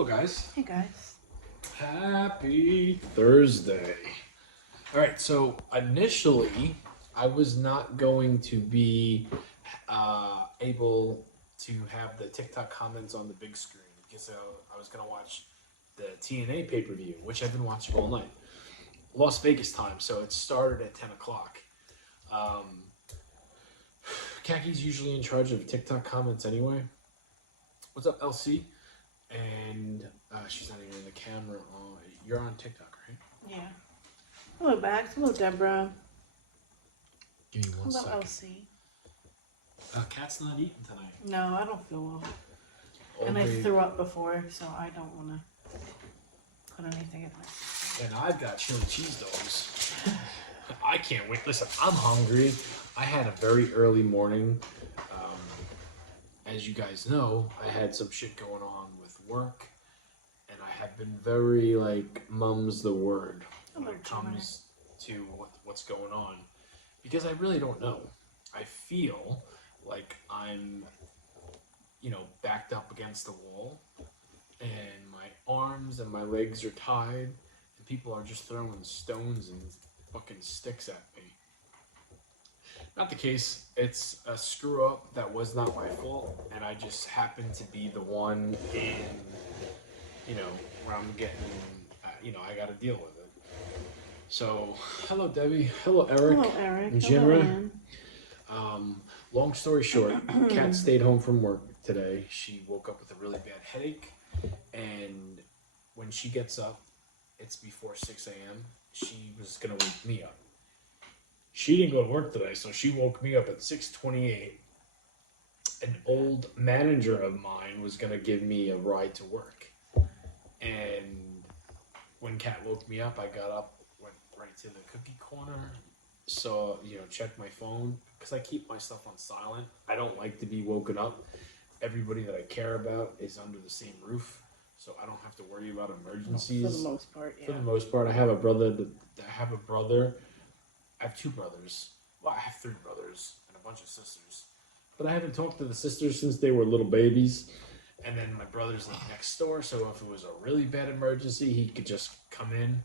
Hello, guys. Hey guys. Happy Thursday. All right, so initially, I was not going to be able to have the TikTok comments on the big screen because I was going to watch the TNA pay per view, which I've been watching all night. Las Vegas time, so it started at 10 o'clock. Kaki's usually in charge of TikTok comments anyway. What's up, LC? And she's not even in the camera. You're on TikTok, right? Yeah. Hello, Bax. Hello, Deborah. Give me one Hello, second. LC. Cat's not eating tonight. No, I don't feel well. All And I day. threw up before, so I don't want to put anything in my... And I've got chili cheese dogs. I can't wait. Listen, I'm hungry. I had a very early morning. As you guys know, I had some shit going on with work. And I have been very, mum's the word when it comes to what's going on. Because I really don't know. I feel like I'm, backed up against the wall. And my arms and my legs are tied. And people are just throwing stones and fucking sticks at me. Not the case. It's a screw up that was not my fault. And I just happened to be the one in, where I'm getting, I got to deal with it. So, hello, Debbie. Hello, Eric. Hello, Eric. And Hello, Jinra. Ann. Long story short, Kat stayed home from work today. She woke up with a really bad headache. And when she gets up, it's before 6 a.m. She was going to wake me up. She didn't go to work today, so she woke me up at 6:28. An old manager of mine was going to give me a ride to work. And when Kat woke me up, I got up, went right to the cookie corner, checked my phone, because I keep my stuff on silent. I don't like to be woken up. Everybody that I care about is under the same roof, so I don't have to worry about emergencies. For the most part, yeah. For the most part, I have a brother. I have two brothers. Well, I have three brothers and a bunch of sisters. But I haven't talked to the sisters since they were little babies. And then my brothers live next door, so if it was a really bad emergency, he could just come in.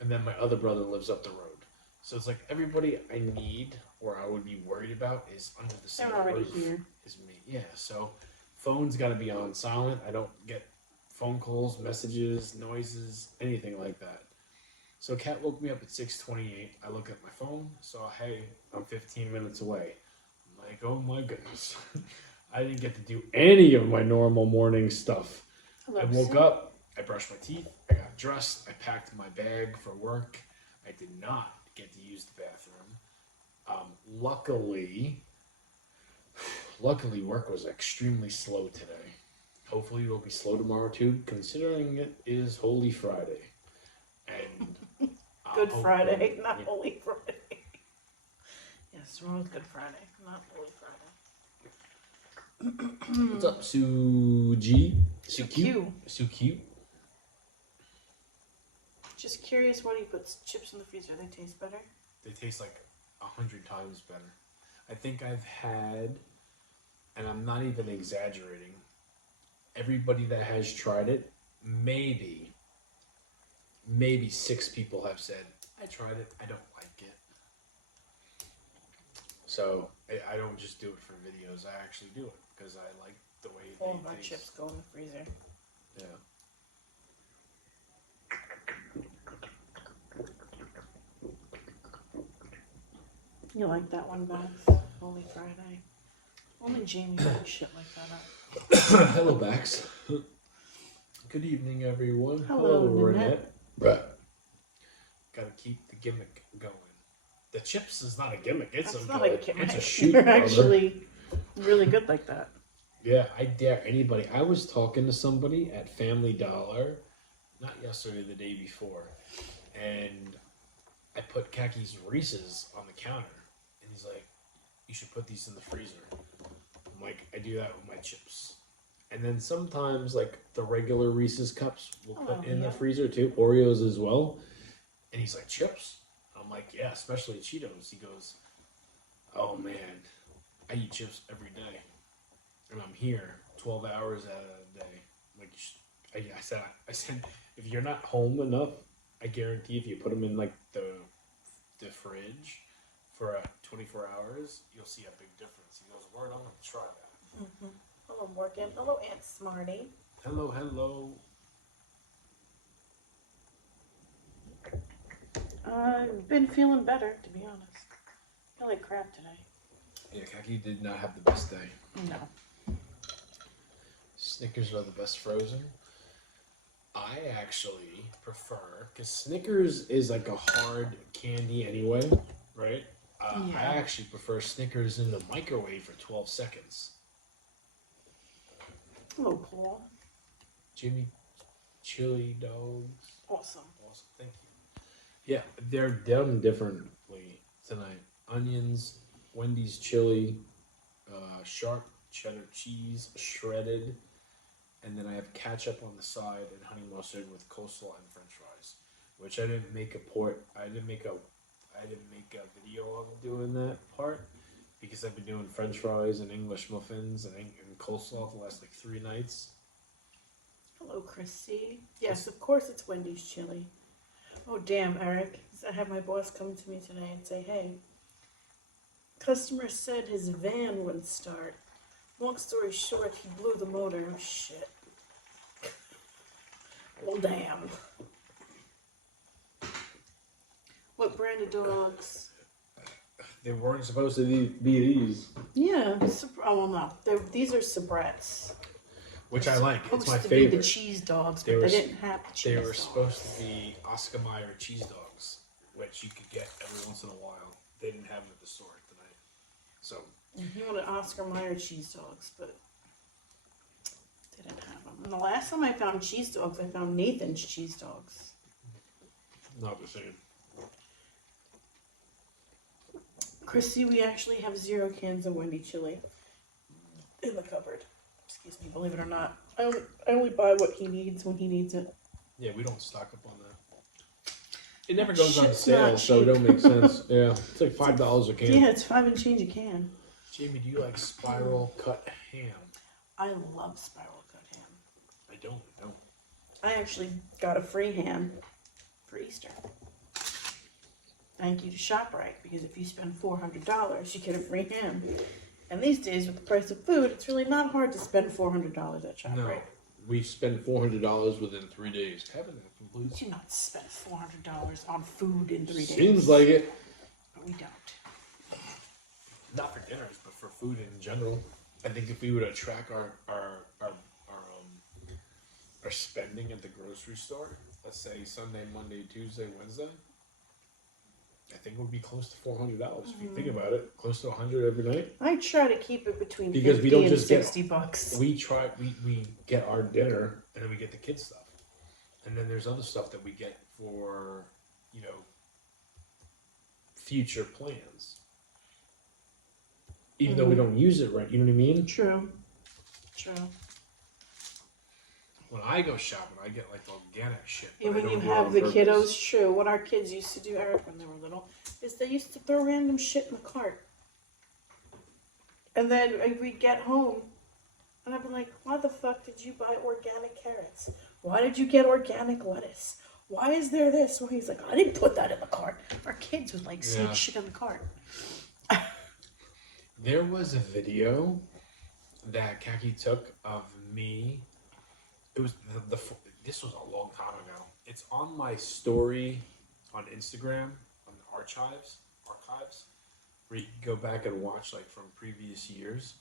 And then my other brother lives up the road. So it's like everybody I need or I would be worried about is under the same They're already roof. here. Is me. Yeah, so phone's got to be on silent. I don't get phone calls, messages, noises, anything like that. So Kat woke me up at 6:28. I look at my phone, saw, hey, I'm 15 minutes away. I'm like, oh my goodness. I didn't get to do any of my normal morning stuff. Hello, I woke Sam. up, I brushed my teeth, I got dressed, I packed my bag for work. I did not get to use the bathroom. Luckily, work was extremely slow today. Hopefully it'll be slow tomorrow too, considering it is Holy Friday. And Good Friday, not Holy Friday. Yes, tomorrow's Good Friday, not Holy Friday. What's up, Suji? Su-Q. Su-Q? Just curious, why do you put chips in the freezer? They taste better? They taste like 100 times better. I think I've had, and I'm not even exaggerating, everybody that has tried it, maybe 6 people have said, I tried it, I don't like it. So I don't just do it for videos, I actually do it because I like the way All they of our taste. chips go in the freezer. Yeah. You like that one, Bax? Holy Friday. Only Jamie makes shit like that up. Hello, Bax. Good evening, everyone. Hello, Renette. Gotta keep the gimmick going. The chips is not a gimmick. It's That's a not a gimmick. It's a shoot. You're brother. actually really good like that. Yeah, I dare anybody. I was talking to somebody at Family Dollar, not yesterday, the day before, and I put Kaki's Reese's on the counter, and he's like, "You should put these in the freezer." I'm like, "I do that with my chips." And then sometimes, the regular Reese's cups, we'll put in the freezer too, Oreos as well. And he's like, "Chips?" I'm like, "Yeah, especially Cheetos." He goes, "Oh man, I eat chips every day. And I'm here 12 hours out of the day." I'm like, I said, if you're not home enough, I guarantee if you put them in like the fridge for 24 hours, you'll see a big difference. He goes, "Word, I'm gonna try that." Mm-hmm. Hello, Morgan. Hello, Aunt Smarty. Hello, hello. I've been feeling better, to be honest. I feel like crap today. Yeah, Kaki did not have the best day. No. Snickers are the best frozen. I actually prefer, because Snickers is like a hard candy anyway, right? Yeah. I actually prefer Snickers in the microwave for 12 seconds. Hello, Paul. Jimmy Chili Dogs. Awesome. Awesome, thank you. Yeah, they're done differently tonight. Onions, Wendy's chili, sharp cheddar cheese, shredded, and then I have ketchup on the side and honey mustard with coleslaw and French fries, which I didn't make I didn't make a video of doing that part because I've been doing French fries and English muffins and coleslaw the last like 3 nights. Hello, Chrissy. Yes, of course it's Wendy's chili. Oh, damn, Eric. I had my boss come to me today and say, hey, customer said his van wouldn't start. Long story short, he blew the motor. Oh, shit. Well, damn. What brand of dogs? They weren't supposed to be these. Yeah. Oh, well, no. These are Sabrettes. Which I like. It's my Supposed to favorite. be the Cheesedogs, but they didn't have the cheese They were dogs. supposed to be Oscar Mayer Cheesedogs, which you could get every once in a while. They didn't have them at the store tonight. So. He wanted Oscar Mayer Cheesedogs, but they didn't have them. And the last time I found Cheesedogs, I found Nathan's Cheesedogs. Not the same. Chrissy, we actually have 0 cans of Wendy chili in the cupboard. Excuse me, believe it or not. I only buy what he needs when he needs it. Yeah, we don't stock up on that. It never goes on Shit's sale, not so it cheap. don't make sense. Yeah, it's like $5 a can. Yeah, it's 5 and change a can. Jamie, do you like spiral cut ham? I love spiral cut ham. I don't. I actually got a free ham for Easter. Thank you to ShopRite, because if you spend $400, you get a free ham. And these days, with the price of food, it's really not hard to spend $400 at ShopRite. No, we spent $400 within 3 days. Haven't that We complete? do not spend $400 on food in 3 days. Seems like it. But we don't. Not for dinners, but for food in general. I think if we were to track our spending at the grocery store, let's say Sunday, Monday, Tuesday, Wednesday, I think we'd be close to $400 if you think about it. Close to $100 every night. I try to keep it between Because 50 we don't and just get 60 bucks. we get our dinner and then we get the kids stuff, and then there's other stuff that we get for future plans. Even though we don't use it right, you know what I mean? True. When I go shopping, I get like the organic shit. Yeah, but I when you don't do it have on the purpose. kiddos, true. What our kids used to do, Eric, when they were little, is they used to throw random shit in the cart. And then we'd get home, and I'd be like, why the fuck did you buy organic carrots? Why did you get organic lettuce? Why is there this? Well, he's like, I didn't put that in the cart. Our kids would like sneak shit in the cart. There was a video that Kaki took of me. It was this was a long time ago. It's on my story on Instagram on the archives, where you can go back and watch like from previous years.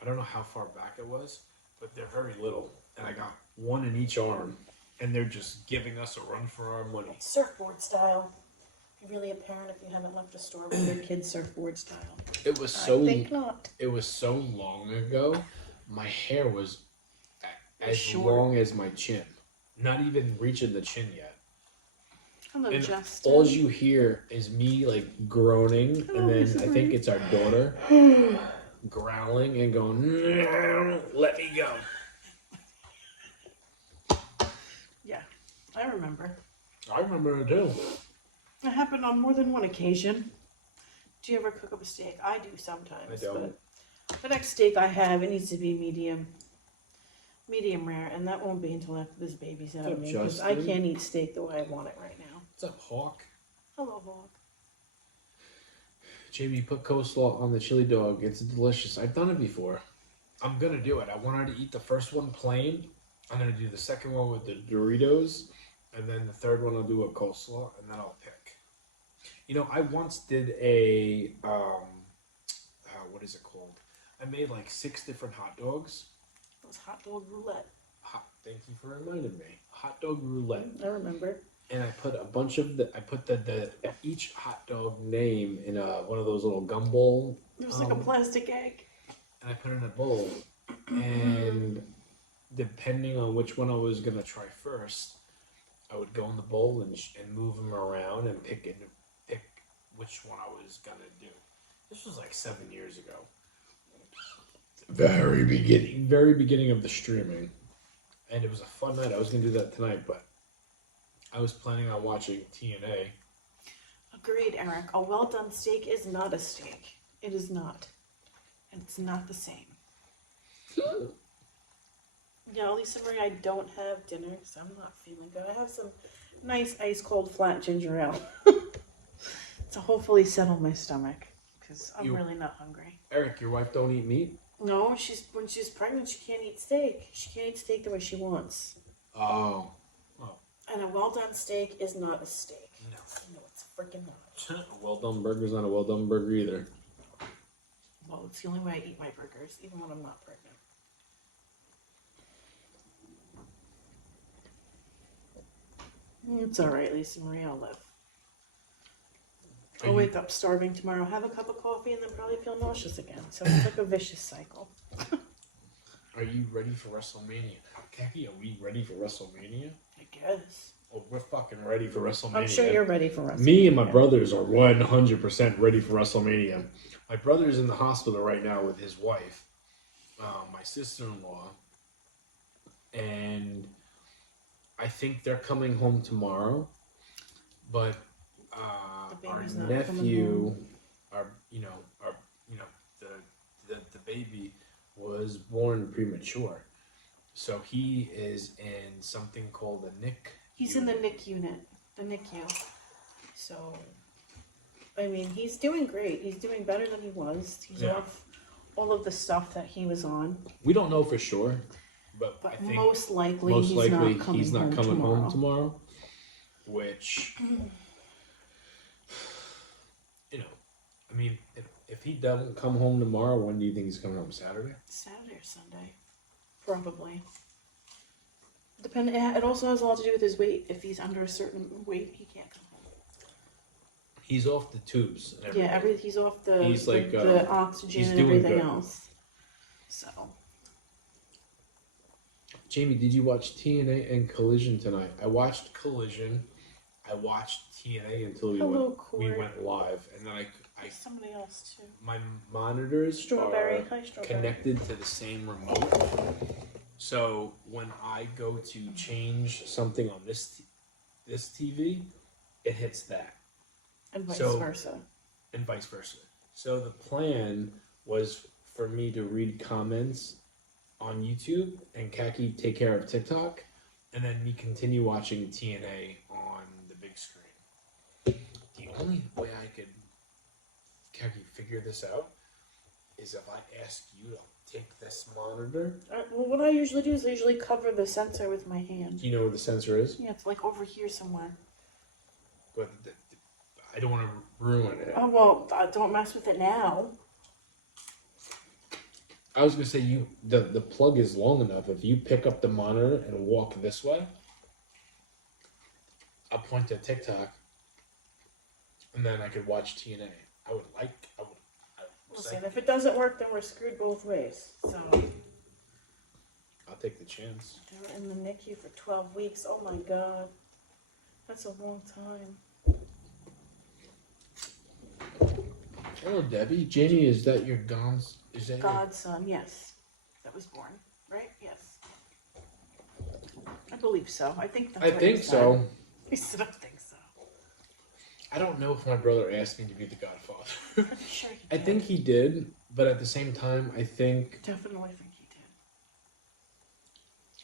I don't know how far back it was, but they're very little, and I got one in each arm, and they're just giving us a run for our money. Surfboard style. Really apparent if you haven't left a store with your kids surfboard style. It was so. I think not. It was so long ago. My hair was as Short. long as my chin, not even reaching the chin yet. Hello, And Justin. all you hear is me like groaning, and then I think it's our daughter growling and going, "No, let me go." Yeah, I remember. I remember it too. It happened on more than one occasion. Do you ever cook up a steak? I do sometimes. I don't. But the next steak I have, it needs to be medium. Medium rare, and that won't be until after this baby's out of me, because Justin? I can't eat steak the way I want it right now. What's up, Hawk? Hello, Hawk. Jamie, put coleslaw on the chili dog. It's delicious. I've done it before. I'm gonna do it. I want her to eat the first one plain. I'm gonna do the second one with the Doritos, and then the third one I'll do a coleslaw, and then I'll pick. You know, I once did a what is it called? I made like 6 different hot dogs. It was hot dog roulette. Thank you for reminding me. Hot dog roulette. I remember. And I put a bunch of the each hot dog name in one of those little gumball. It was like a plastic egg. And I put it in a bowl. And depending on which one I was gonna try first, I would go in the bowl and move them around and pick which one I was gonna do. This was like 7 years ago. Very beginning of the streaming, and it was a fun night. I was gonna do that tonight, but I was planning on watching TNA. Agreed, Eric. A well done steak is not a steak. It is not. And it's not the same. Yeah, Lisa Marie, I don't have dinner, so I'm not feeling good. I have some nice ice cold flat ginger ale to hopefully settle my stomach, because I'm really not hungry. Eric, your wife don't eat meat? No, when she's pregnant, she can't eat steak. She can't eat steak the way she wants. Oh. And a well done steak is not a steak. No, it's freaking not. A well done burger's not a well done burger either. Well, it's the only way I eat my burgers, even when I'm not pregnant. It's alright, Lisa Marie, I'll live. I'll wake up starving tomorrow, have a cup of coffee, and then probably feel nauseous again. So it's like a vicious cycle. Are you ready for WrestleMania? Kaki, are we ready for WrestleMania? I guess. Oh, we're fucking ready for WrestleMania. I'm sure you're ready for WrestleMania. Me and my brothers are 100% ready for WrestleMania. My brother's in the hospital right now with his wife, my sister-in-law, and I think they're coming home tomorrow. But our nephew, the baby was born premature, so he is in something called a NIC. He's in the NIC unit, the NICU. So, I mean, he's doing great. He's doing better than he was. He's off all of the stuff that he was on. We don't know for sure, but I think most likely he's not coming home tomorrow. Which, I mean, if he doesn't come home tomorrow, when do you think he's coming home? Saturday? Saturday or Sunday, probably. It also has a lot to do with his weight. If he's under a certain weight, he can't come home. He's off the tubes. And everything. He's off the the oxygen and everything else. So. Jamie, did you watch TNA and Collision tonight? I watched Collision. I watched TNA until we went live, and then I somebody else too. My monitors are connected to the same remote. So when I go to change something on this TV, it hits that. And vice versa. And vice versa. So the plan was for me to read comments on YouTube and Kaki take care of TikTok, and then me continue watching TNA on the big screen. The only way I could Kaki figure this out is if I ask you to take this monitor. Well, what I usually do is I usually cover the sensor with my hand. Do you know where the sensor is? Yeah, it's like over here somewhere. But I don't want to ruin it. Oh, well, don't mess with it now. I was going to say, the plug is long enough. If you pick up the monitor and walk this way, I'll point to TikTok, and then I could watch TNA. Listen, if it doesn't work, then we're screwed both ways. So I'll take the chance. They were in the NICU for 12 weeks. Oh my God, that's a long time. Hello, Debbie. Jamie, is that your godson? Yes, that was born, right? Yes, I believe so. I think that's. I think so. He said, I think so. I don't know if my brother asked me to be the godfather. I'm pretty sure he did. I think he did, but at the same time, I think... Definitely think he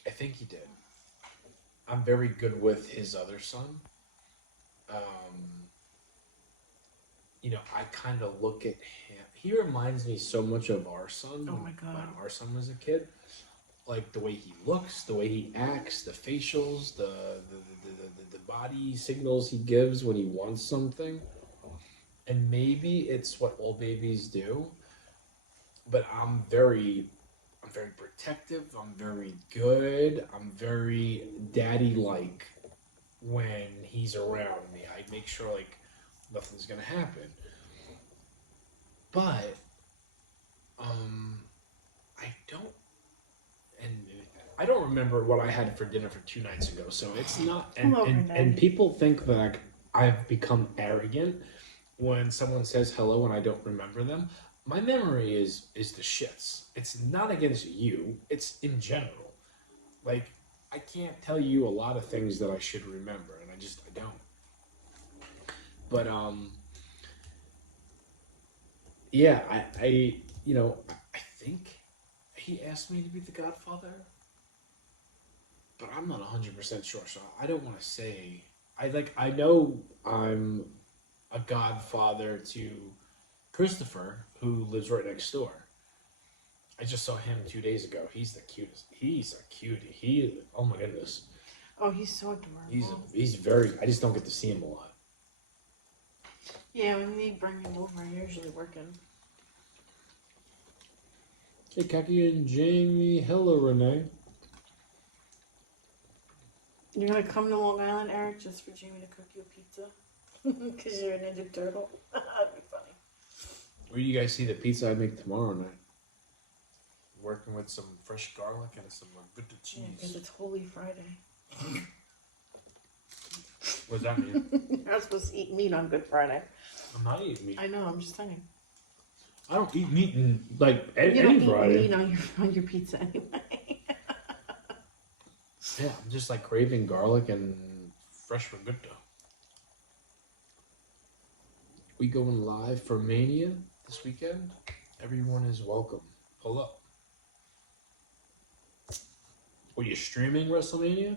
I think he did. I'm very good with his other son. Um, I kind of look at him. He reminds me so much of our son Oh when my God. when our son was a kid. Like the way he looks, the way he acts, the facials, the body signals he gives when he wants something. And maybe it's what all babies do, but I'm very protective. I'm very good. I'm very daddy like when he's around me. I make sure like nothing's gonna happen. But um, I don't, and I don't remember what I had for dinner for 2 nights ago. So it's not, Hello, and Renee. people think that I've become arrogant when someone says hello and I don't remember them. My memory is the shits. It's not against you. It's in general. Like I can't tell you a lot of things that I should remember, and I don't. But yeah, I think he asked me to be the Godfather, but I'm not 100% sure. So I don't want to say. I know I'm a godfather to Christopher, who lives right next door. I just saw him 2 days ago. He's the cutest. He's a cutie. Oh my goodness. Oh, he's so adorable. He's very. I just don't get to see him a lot. Yeah, when we bring him over, I'm usually working. Hey, Kaki and Jamie. Hello, Renee. You're gonna come to Long Island, Eric, just for Jamie to cook you a pizza? Because you're a Ninja Turtle? That'd be funny. Where do you guys see the pizza I make tomorrow night? Working with some fresh garlic and some good cheese. Yeah, because it's Holy Friday. What does that mean? You're not supposed to eat meat on Good Friday. I'm not eating meat. I know, I'm just telling you. I don't eat meat in, any You don't Friday. eat meat on your pizza anyway. Yeah, I'm just craving garlic and fresh ragutta. We going live for Mania this weekend. Everyone is welcome. Pull up. Were you streaming WrestleMania?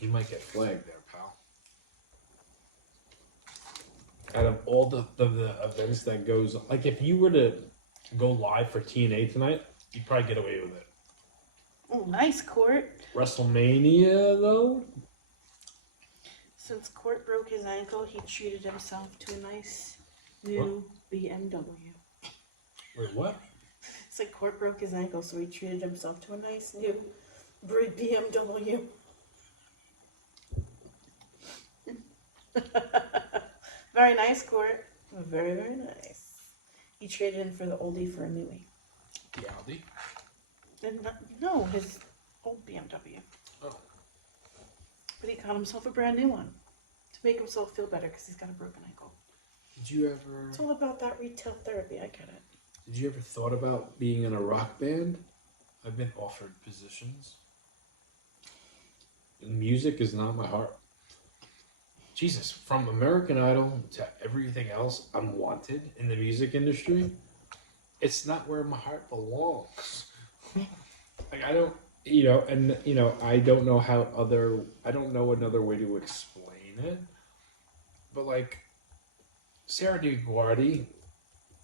You might get flagged there, pal. Out of all the events that goes, if you were to go live for TNA tonight, you'd probably get away with it. Oh, nice, Court. WrestleMania, though? Since Court broke his ankle, he treated himself to a nice new BMW. Wait, what? It's like Court broke his ankle, so he treated himself to a nice new BMW. Very nice, Court. Very, very nice. He traded in for the oldie for a newie. The Audi? No, his old BMW. Oh. But he got himself a brand new one to make himself feel better because he's got a broken ankle. Did you ever... It's all about that retail therapy. I get it. Did you ever thought about being in a rock band? I've been offered positions. Music is not my heart. Jesus, from American Idol to everything else I'm wanted in the music industry, it's not where my heart belongs. I don't, I don't know I don't know another way to explain it, but Sarah DeGuardi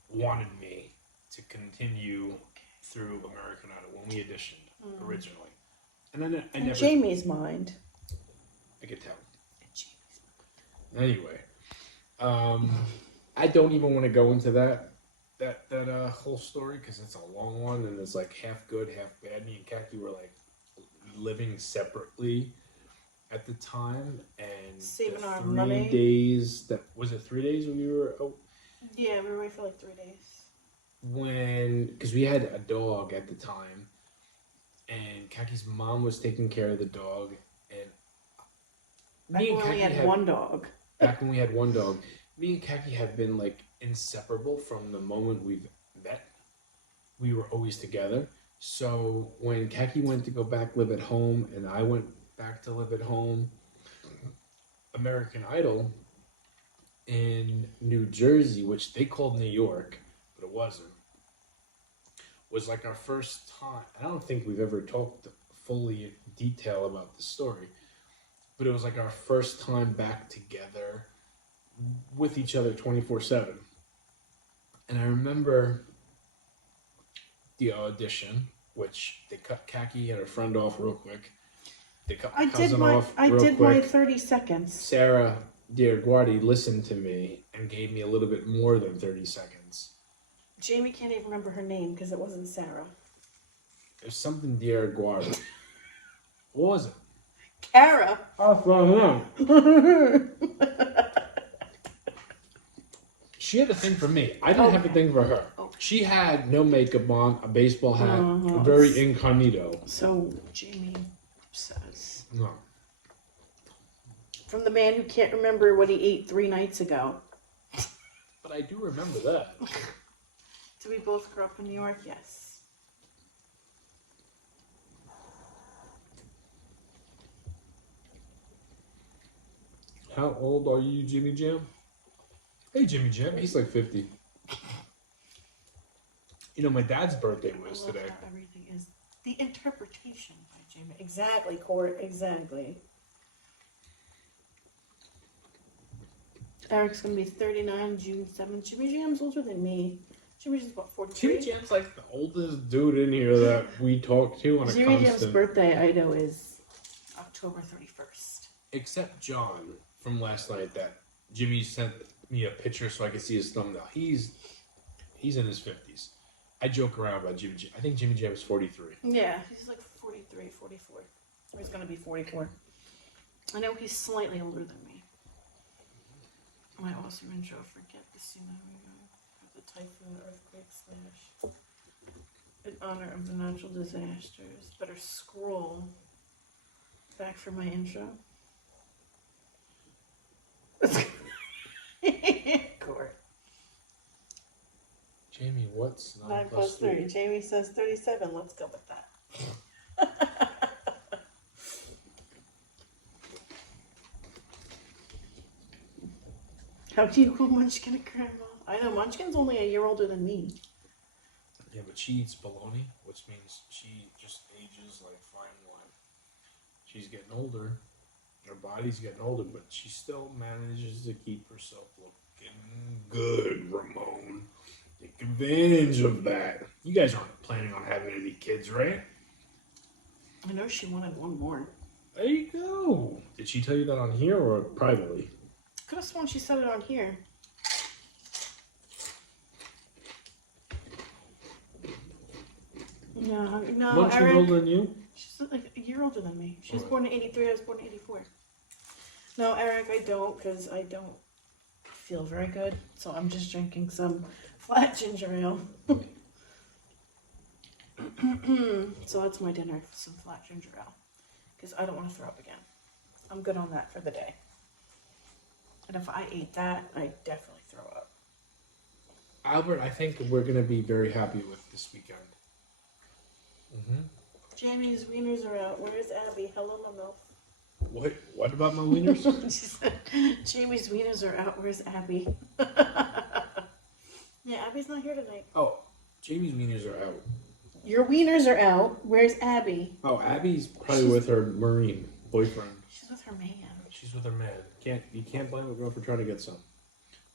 wanted me to continue through American Idol when we auditioned originally. And then I never... Jamie's mind. I could tell. Anyway, I don't even want to go into that whole story because it's a long one and it's half good, half bad. Me and Kaki were living separately at the time, and saving our 3 money. days. Was it 3 days when we were? Oh, yeah, we were away for 3 days. Because we had a dog at the time, and Kaki's mom was taking care of the dog, and me and Kaki had one dog. Back when we had one dog, me and Kaki have been inseparable from the moment we've met. We were always together. So when Kaki went to go back live at home and I went back to live at home, American Idol in New Jersey, which they called New York, but it wasn't, was like our first time. I don't think we've ever talked fully in detail about the story, but it was like our first time back together with each other 24/7. And I remember the audition, which they cut Khaki and her friend off real quick. They cut my cousin off real quick. my 30 seconds. Sarah Diarguardi listened to me and gave me a little bit more than 30 seconds. Jamie can't even remember her name because it wasn't Sarah. It was something Diarguardi. What was it? Cara. Oh, no. She had a thing for me. I didn't have a thing for her. Okay. She had no makeup on, a baseball hat, very incognito. So Jamie says. No. From the man who can't remember what he ate 3 nights ago. But I do remember that. Did we both grow up in New York? Yes. How old are you, Jimmy Jam? Hey, Jimmy Jam. He's like 50. You know, my dad's birthday was today. Everything is the interpretation by Jamie. Exactly, Court. Exactly. Eric's going to be 39 June 7th. Jimmy Jam's older than me. Jimmy Jam's about 43. Jimmy Jam's like the oldest dude in here that we talk to on a Jimmy constant. Jam's birthday, I know, is October 31st. Except John from last night that Jimmy sent me a picture so I could see his thumbnail. He's in his 50s. I joke around about Jimmy Jam. I think Jimmy Jam is 43. Yeah, he's like 43, 44. He's going to be 44. I know he's slightly older than me. My awesome intro, forget the scenario of the typhoon, earthquake, / in honor of the natural disasters. Better scroll back for my intro. Court. Jamie, what's 9 plus 3? Jamie says 37. Let's go with that. How do you call Munchkin a grandma? I know, Munchkin's only a year older than me. Yeah, but she eats bologna, which means she just ages like fine wine. She's getting older. Her body's getting older, but she still manages to keep herself looking good, Ramon. Take advantage of that. You guys aren't planning on having any kids, right? I know she wanted one more. There you go. Did she tell you that on here or privately? Could have sworn she said it on here. No, Munchkin's Eric. older than you? She's like a year older than me. She was born in 83, I was born in 84. No, Eric, I don't, because I don't feel very good. So I'm just drinking some flat ginger ale. So that's my dinner, some flat ginger ale. Because I don't want to throw up again. I'm good on that for the day. And if I ate that, I'd definitely throw up. Albert, I think we're going to be very happy with this weekend. Mm-hmm. Jamie's wieners are out. Where's Abby? Hello, my milk. What about my wieners? She said, Jamie's wieners are out. Where's Abby? Yeah, Abby's not here tonight. Oh, Jamie's wieners are out. Your wieners are out. Where's Abby? Oh, Abby's probably with her Marine boyfriend. She's with her man. She's with her man. You can't blame a girl for trying to get some.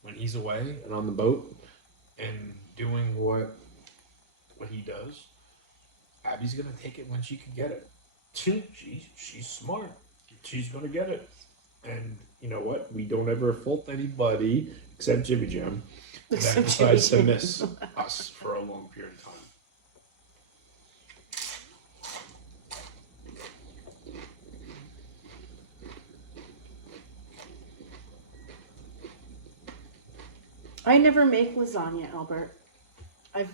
When he's away and on the boat and doing what he does, Abby's gonna take it when she can get it. She's smart. She's gonna get it. And you know what? We don't ever fault anybody except Jimmy Jam that decides to miss us for a long period of time. I never make lasagna, Albert. I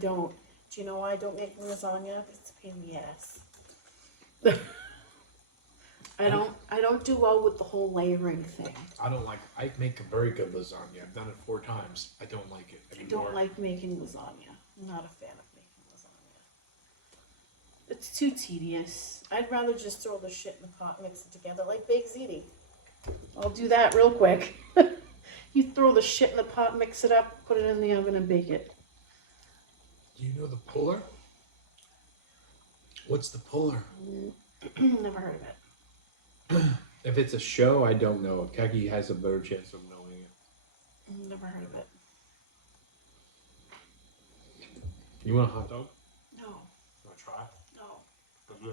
don't. Do you know why I don't make lasagna? Because it's a pain in the ass. I don't do well with the whole layering thing. I make a very good lasagna. I've done it 4 times. I don't like it anymore. I don't like making lasagna. I'm not a fan of making lasagna. It's too tedious. I'd rather just throw the shit in the pot, mix it together like baked ziti. I'll do that real quick. You throw the shit in the pot, mix it up, put it in the oven, and bake it. Do you know the puller? What's the puller? Never heard of it. If it's a show, I don't know. Keki has a better chance of knowing it. Never heard of it. You want a hot dog? No. You want to try it? No. But yeah.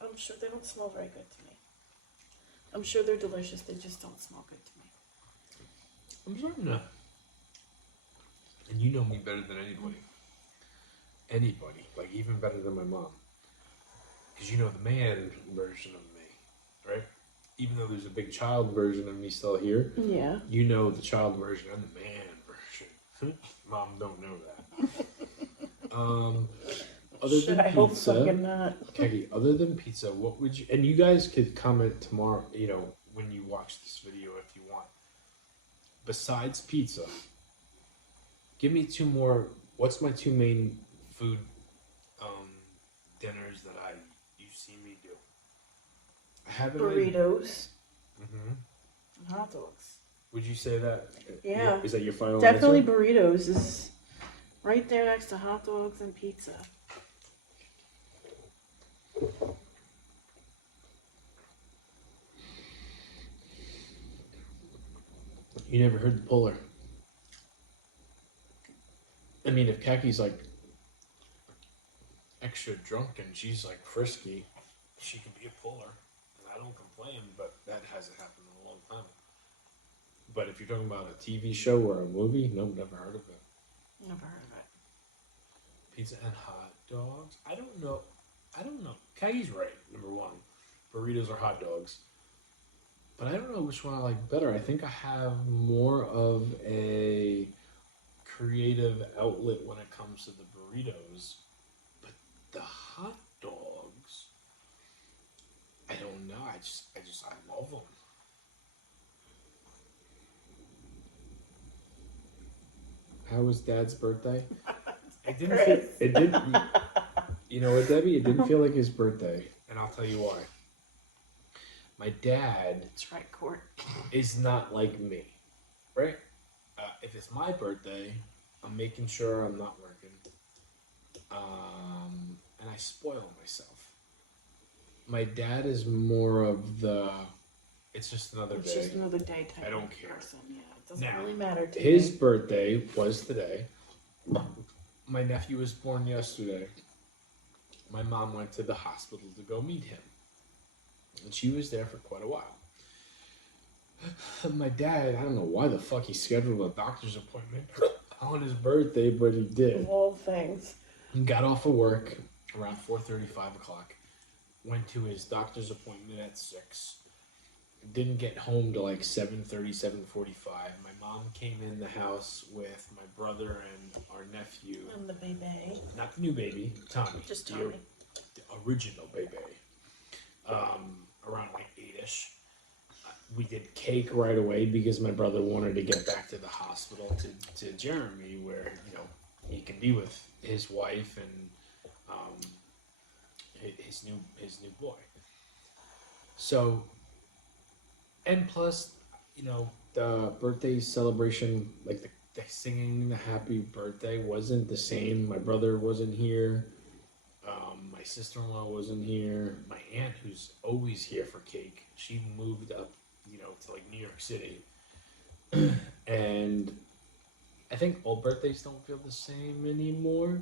I'm sure they don't smell very good to me. I'm sure they're delicious. They just don't smell good to me. I'm certain that. And you know me better than anybody. Anybody. Like, even better than my mom. Because you know the man version of me, right? Even though there's a big child version of me still here. Yeah. You know the child version and the man version. Mom don't know that. Other Shit, than I pizza, hope fucking not. Keki, other than pizza, what would you... And you guys could comment tomorrow, you know, when you watch this video if you want. Besides pizza, give me two more... What's my two main food dinners that you see me do? I haven't... Burritos. Mm-hmm. And hot dogs. Would you say that? Yeah. Is that your final Definitely answer? burritos is right there next to hot dogs and pizza. You never heard the puller. I mean, if Kaki's like extra drunk and she's like frisky, she can be a puller. And I don't complain, but that hasn't happened in a long time. But if you're talking about a TV show or a movie, nope, never heard of it. Never heard of it. Pizza and hot dogs? I don't know. Kaki's right, number one. Burritos are hot dogs. But I don't know which one I like better. I think I have more of a creative outlet when it comes to the burritos. But the hot dogs, I don't know. I love them. How was Dad's birthday? It didn't. You know what, Debbie? It didn't feel like his birthday, and I'll tell you why. My dad. That's right, Court. Is not like me, right? If it's my birthday, I'm making sure I'm not working, and I spoil myself. My dad is more of the. It's just another day. It's just another day type. I don't care. Person. Yeah, it doesn't Now, really matter to his me. birthday was today. My nephew was born yesterday. My mom went to the hospital to go meet him. And she was there for quite a while. My dad, I don't know why the fuck he scheduled a doctor's appointment on his birthday, but he did. Of all things. He got off of work around 4:30, 5 o'clock. Went to his doctor's appointment at 6. Didn't get home till like 7:30, 7:45. My mom came in the house with my brother and our nephew. And the baby. Not the new baby, Tommy. Just Tommy. The original baby. Around like 8-ish. We did cake right away because my brother wanted to get back to the hospital to Jeremy, where, you know, he can be with his wife and his new boy. So, and plus, you know, the birthday celebration, like the singing the happy birthday wasn't the same. My brother wasn't here. My sister-in-law wasn't here. My aunt, who's always here for cake, she moved up, you know, to like New York City. And I think all birthdays don't feel the same anymore.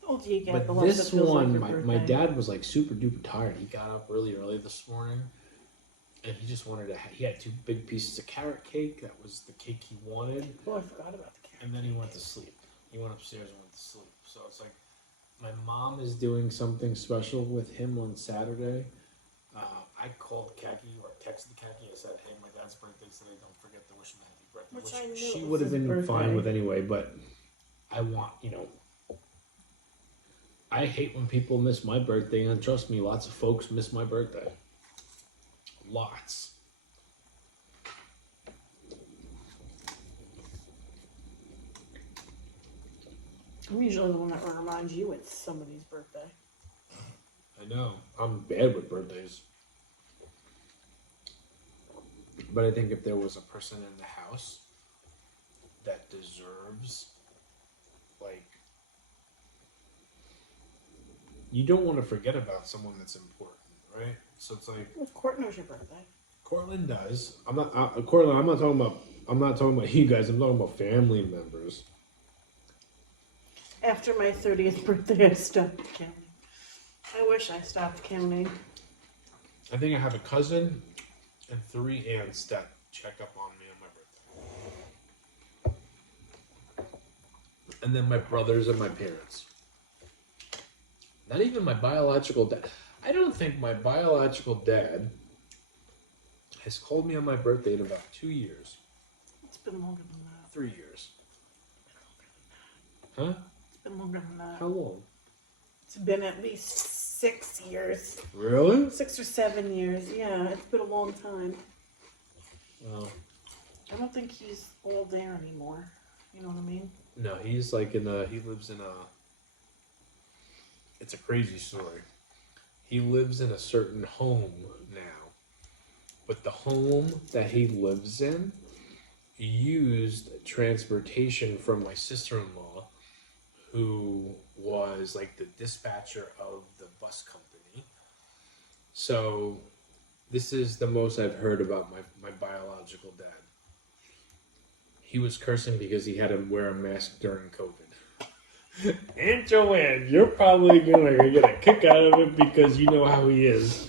The older you get, But the less this it feels one, like your my birthday. dad was like super duper tired. He got up really early this morning, and he just wanted to. He had 2 big pieces of carrot cake. That was the cake he wanted. Oh, I forgot about the carrot. And then he went to sleep. He went upstairs and went to sleep. So it's like, my mom is doing something special with him on Saturday. I called Kaki or texted Kaki. I said, "Hey, my dad's birthday's today. Don't forget to wish him a happy birthday." Which I knew she it would was have his been birthday. fine with anyway. But I want, you know, I hate when people miss my birthday, and trust me, lots of folks miss my birthday. Lots. I'm usually the one that reminds you it's somebody's birthday. I know. I'm bad with birthdays. But I think if there was a person in the house that deserves, like, you don't want to forget about someone that's important, right? So it's like Well, Court knows your birthday. Cortland does. Cortland. I'm not talking about. I'm not talking about you guys. I'm talking about family members. After my 30th birthday, I stopped counting. I wish I stopped counting. I think I have a cousin and 3 aunts that check up on me on my birthday. And then my brothers and my parents. Not even my biological dad. I don't think my biological dad has called me on my birthday in about 2 years. It's been longer than that. 3 years. Huh? It's been longer than that. How long? It's been at least 6 years. Really? 6 or 7 years. Yeah, it's been a long time. Well, I don't think he's all there anymore. You know what I mean? no, he's like he lives in a, it's a crazy story. He lives in a certain home now. But the home that he lives in used transportation from my sister-in-law, who was like the dispatcher of the bus company. So this is the most I've heard about my biological dad. He was cursing because he had to wear a mask during COVID. And Joanne, you're probably gonna get a kick out of it because you know how he is.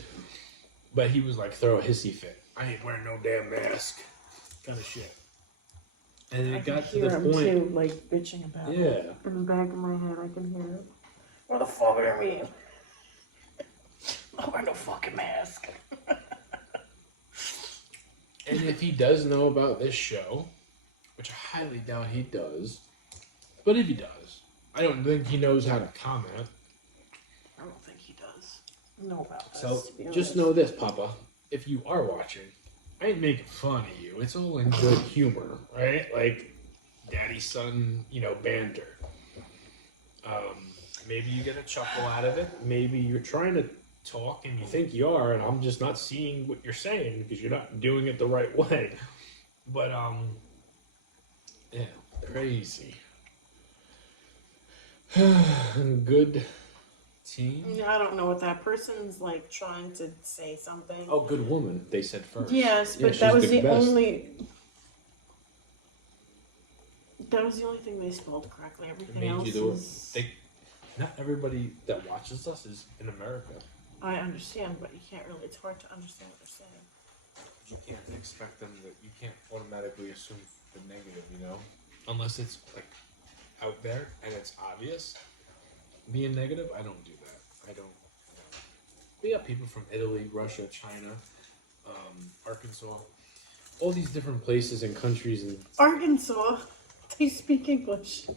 But he was like, throw a hissy fit. I ain't wearing no damn mask. Kind of shit. And it got to the him point. too, like bitching about it. Yeah. In the back of my head, I can hear it. What the fuck are you? I wear no fucking mask. And if he does know about this show, which I highly doubt he does, but if he does, I don't think he knows how to comment. I don't think he does know about this. So to be just honest. know this, Papa. If you are watching, I ain't making fun of you. It's all in good humor, right? Like daddy son, banter. Maybe you get a chuckle out of it. Maybe you're trying to talk and you think you are, and I'm just not seeing what you're saying because you're not doing it the right way. But yeah, crazy. Good team. I don't know what that person's like trying to say something. Oh, good woman. They said first. Yes, but she's that was the best. only. That was the only thing they spelled correctly. Everything else is. Not everybody that watches us is in America. I understand, but you can't really. It's hard to understand what they're saying. You can't expect them that. You can't automatically assume the negative, unless it's like out there and it's obvious. Being negative, I don't do that. I don't. We got people from Italy, Russia, China, Arkansas, all these different places and countries. And Arkansas, they speak English.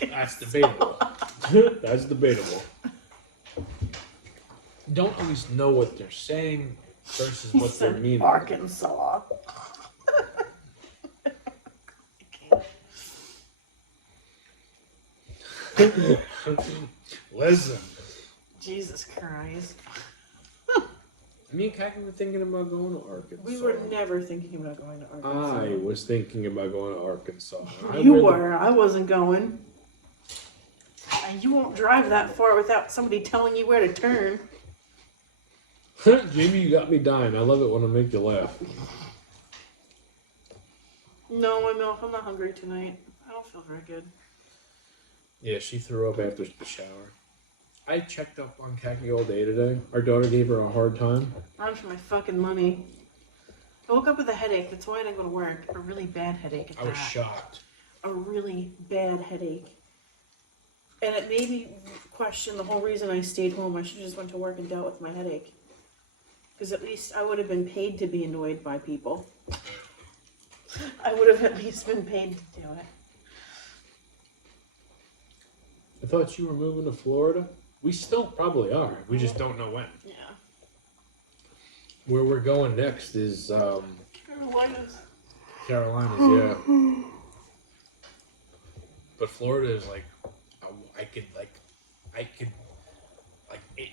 that's debatable. That's debatable. Don't always know what they're saying versus He what they're said meaning. Arkansas. Listen. Jesus Christ. Me and Kaki were thinking about going to Arkansas. We were never thinking about going to Arkansas. I was thinking about going to Arkansas. You were. I wasn't going. And you won't drive that far without somebody telling you where to turn. Jamie, you got me dying. I love it when I make you laugh. No, I'm not hungry tonight. I don't feel very good. Yeah, she threw up after the shower. I checked up on Kaki all day today. Our daughter gave her a hard time. Run for my fucking money. I woke up with a headache. That's why I didn't go to work. A really bad headache at I was that. shocked. A really bad headache. And it made me question the whole reason I stayed home. I should have just went to work and dealt with my headache. Because at least I would have been paid to be annoyed by people. I would have at least been paid to do it. I thought you were moving to Florida. We still probably are. We just don't know when. Yeah. Where we're going next is Carolinas. Carolinas, yeah. But Florida is like, I could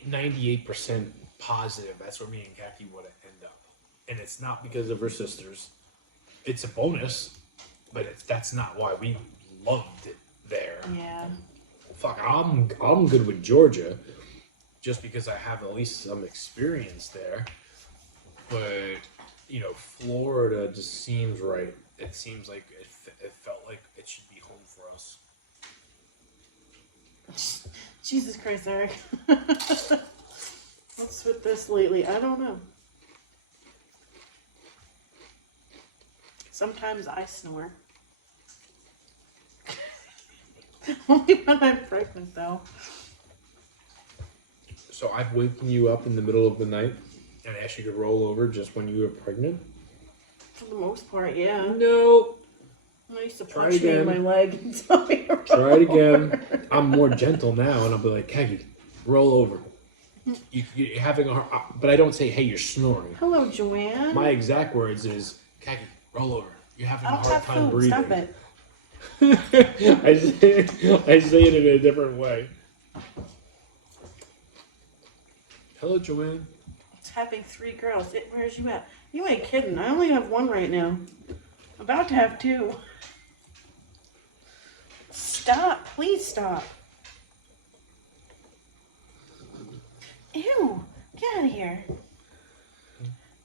98% positive that's where me and Kaki would end up. And it's not because of her sisters. It's a bonus, but that's not why we loved it there. Yeah. Fuck, I'm good with Georgia. just because I have at least some experience there. But, you know, Florida just seems right. It seems like it felt like it should be home for us. Jesus Christ, Eric. What's with this lately? I don't know. Sometimes I snore. Only when I'm pregnant, though. So I've waken you up in the middle of the night and asked you to roll over just when you were pregnant? For the most part, yeah. No. I used to punch me in my leg and tell me to Try it again. I'm more gentle now, and I'll be like, Keggy, roll over. You're having a hard... But I don't say, hey, you're snoring. Hello, Joanne. My exact words is, Keggy, roll over. You're having a hard time food. breathing. Stop it. I say it in a different way. Hello, Joanne. It's having 3 girls. Where's you at? You ain't kidding. I only have 1 right now. About to have 2. Stop. Please stop. Ew. Get out of here.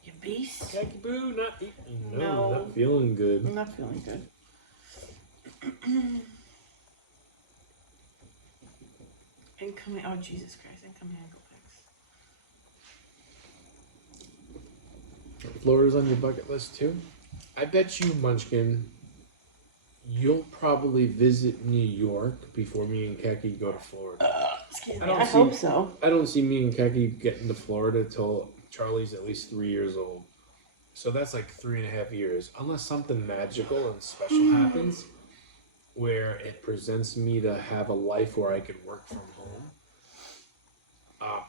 You beast. Keggy Boo, not eating. No. Not feeling good. I'm not feeling good. Incoming. Oh, Jesus Christ. Incoming ankle picks. Florida's on your bucket list too? I bet you, Munchkin, you'll probably visit New York before me and Keki go to Florida. Excuse me. I hope so. I don't see me and Keki getting to Florida till Charlie's at least 3 years old. So that's like 3.5 years. Unless something magical and special happens where it presents me to have a life where I could work from home.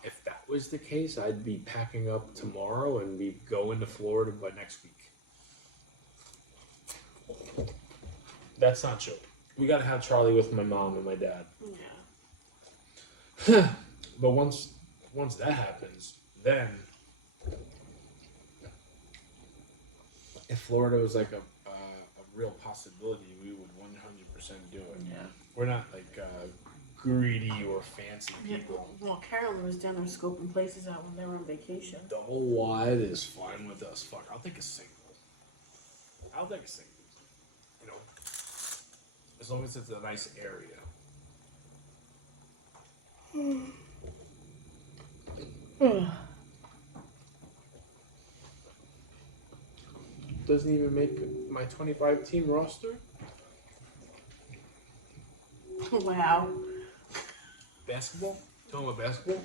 If that was the case, I'd be packing up tomorrow and be going to Florida by next week. That's not true. We gotta have Charlie with my mom and my dad. Yeah. But once that happens, then if Florida was like a real possibility, we would 100% do it. Yeah. We're not like greedy or fancy people. Well, Carolyn was down there scoping places out when they were on vacation. Double wide is fine with us. Fuck, I'll take a single. You know, as long as it's a nice area. Doesn't even make my 25 team roster. Wow. Basketball? Talking about basketball?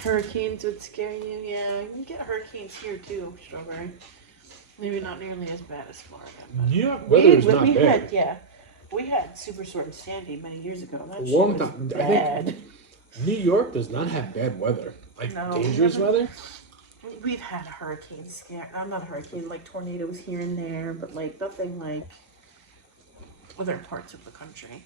Hurricanes would scare you. Yeah, you can get hurricanes here too, Strawberry. Maybe not nearly as bad as Florida. Yeah, weather is not bad. We had Superstorm Sandy many years ago. That Long shit was time. bad. I think New York does not have bad weather. Like dangerous weather? We've had hurricanes scare. Not a hurricane, like tornadoes here and there, but like nothing like other parts of the country.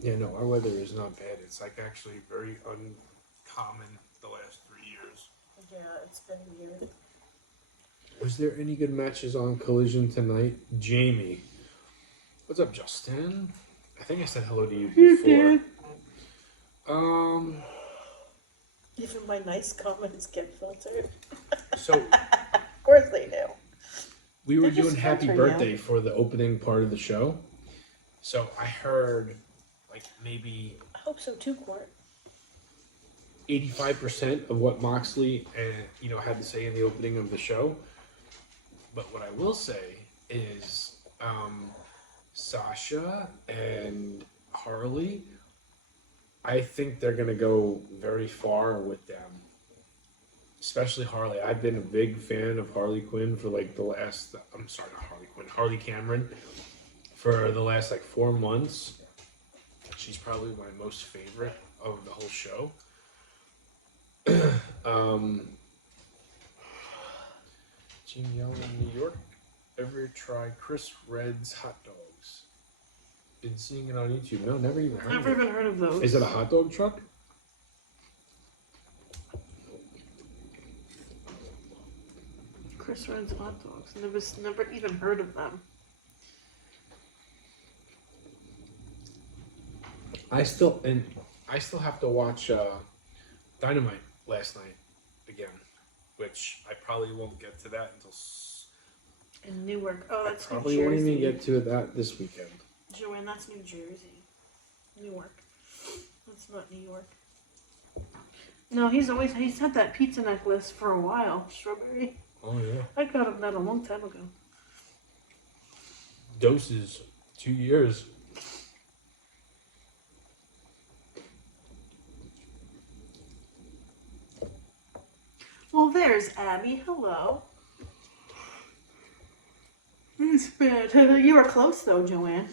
Yeah, no, our weather is not bad. It's like actually very uncommon the last 3 years. Yeah, it's been weird. Was there any good matches on Collision tonight? Jamie. What's up, Justin? I think I said hello to you before. Even my nice comments get filtered. So Of course they do. we were They're doing just happy filtering birthday you. for the opening part of the show. So I heard like maybe I hope so too, Court. 85% of what Moxley had to say in the opening of the show. But what I will say is Sasha and Harley, I think they're going to go very far with them. Especially Harley. I've been a big fan of Harley Quinn for like the last... I'm sorry, not Harley Quinn. Harley Cameron for the last like 4 months. She's probably my most favorite of the whole show. Gene Yell in New York. Ever try Chris Red's hot dogs? Been seeing it on YouTube. No, never even heard Never of it. even heard of those. Is it a hot dog truck? Chris Red's hot dogs. Never even heard of them. I still have to watch Dynamite last night again, which I probably won't get to that until. In Newark. Oh, that's I probably New won't Jersey. even get to that this weekend. Joanne, that's New Jersey. Newark. That's not New York. No, he's had that pizza necklace for a while. Strawberry. Oh yeah. I got him that a long time ago. Doses, 2 years. Well, there's Abby. Hello. It's bad. You were close though, Joanne.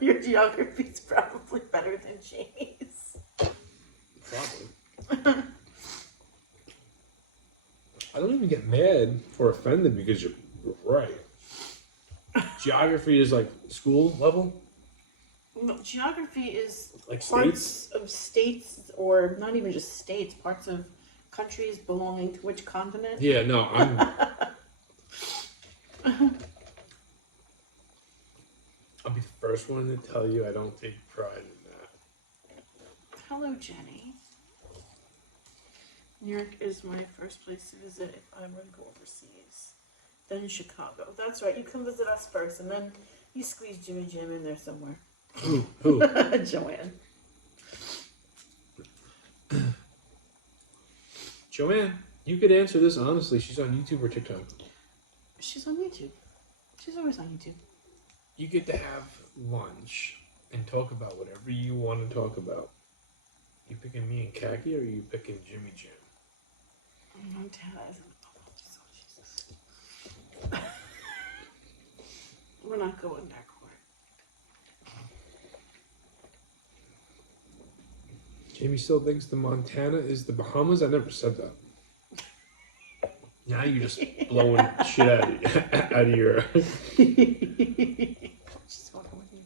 Your geography's probably better than Jamie's. Probably. I don't even get mad or offended because you're right. Geography is like school level. No, geography is Like parts states? of states, or not even just states, parts of countries belonging to which continent. Yeah, no, I'm. I'll be the first one to tell you I don't take pride in that. Hello, Jenny. New York is my first place to visit if I'm going to go overseas. Then Chicago. That's right. You come visit us first, and then you squeeze Jimmy Jam in there somewhere. Who? Joanne. Joanne, you could answer this honestly. She's on YouTube or TikTok. She's on YouTube. She's always on YouTube. You get to have lunch and talk about whatever you want to talk about. You picking me and Khaki, or are you picking Jimmy Jam? Montana isn't. Oh, Jesus. We're not going there, Court. Jamie still thinks the Montana is the Bahamas? I never said that. Now you're just blowing shit out of your... Just walking with you.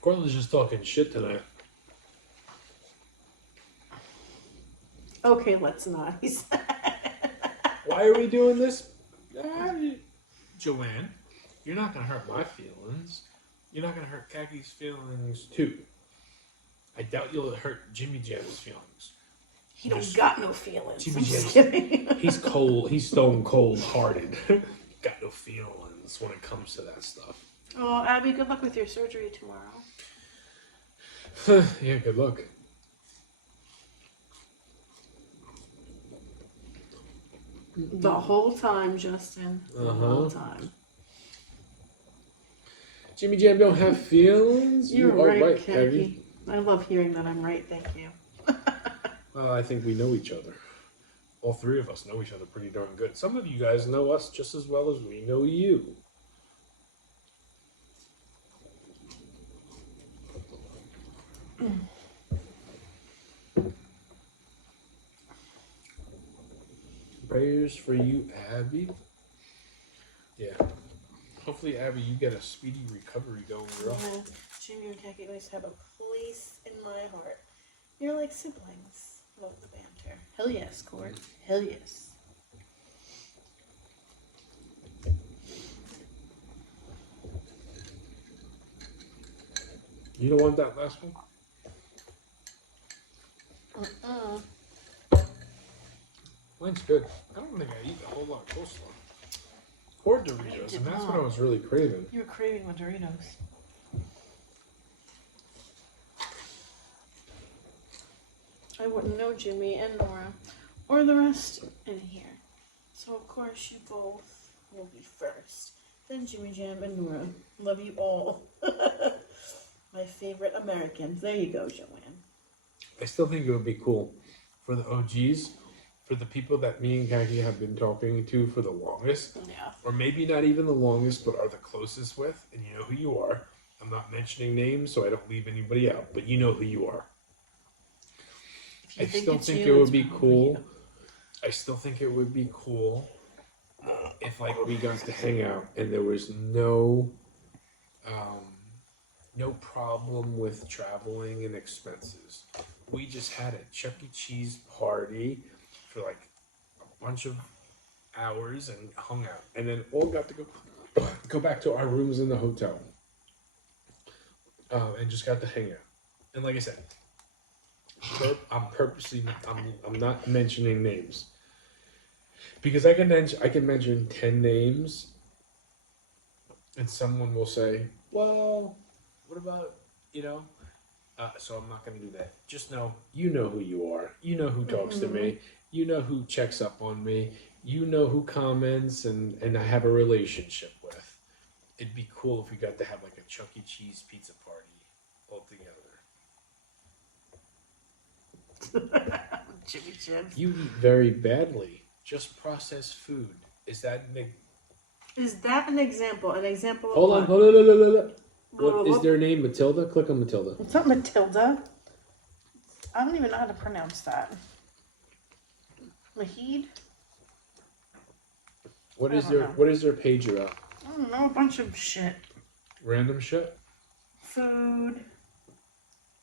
Cortland's just talking shit tonight. Okay, let's not. Why are we doing this? Joanne, you're not going to hurt my feelings. You're not going to hurt Kaki's feelings, too. I doubt you'll hurt Jimmy Jam's feelings. He don't got no feelings. Jimmy I'm just Jam, kidding. he's cold. He's stone cold hearted. Got no feelings when it comes to that stuff. Oh, Abby, good luck with your surgery tomorrow. Yeah, good luck. The whole time, Justin. The whole time. Jimmy Jam don't have feelings? You're You are right, Khaki. Khaki. I love hearing that I'm right. Thank you. Well, I think we know each other. All three of us know each other pretty darn good. Some of you guys know us just as well as we know you. Prayers for you, Abby. Yeah. Hopefully, Abby, you get a speedy recovery going, girl. Yeah, Jimmy and Khaki always have a place in my heart. You're like siblings. Love the banter. Hell yes, Court. Hell yes. You don't want that last one? Mine's good. I don't think I eat a whole lot of coleslaw. Or Doritos, and that's what I was really craving. You were craving the Doritos. I wouldn't know Jimmy and Nora, or the rest in here. So of course you both will be first. Then Jimmy Jam and Nora. Love you all. My favorite Americans. There you go, Joanne. I still think it would be cool for the OGs, for the people that me and Khaki have been talking to for the longest, Yeah. or maybe not even the longest, but are the closest with, and you know who you are. I'm not mentioning names, so I don't leave anybody out, but you know who you are. I still think it would be cool. I still think it would be cool if, like, we got to hang out and there was no problem with traveling and expenses. We just had a Chuck E. Cheese party for like a bunch of hours and hung out, and then all got to go back to our rooms in the hotel. and just got to hang out. And like I said, I'm purposely I'm not mentioning names because I can mention 10 names, and someone will say, "Well, what about you know?" So I'm not going to do that. Just know, you know who you are. You know who talks to me. You know who checks up on me. You know who comments and I have a relationship with. It'd be cool if we got to have like a Chuck E. Cheese pizza party all together. Jimmy Chips. You eat very badly. Just processed food. Is that an example? An example of Hold what? on, hold on, hold on, hold on. What is their name? Matilda? Click on Matilda. It's not Matilda. I don't even know how to pronounce that. Mahid? What is their page about? I don't know, a bunch of shit. Random shit? Food,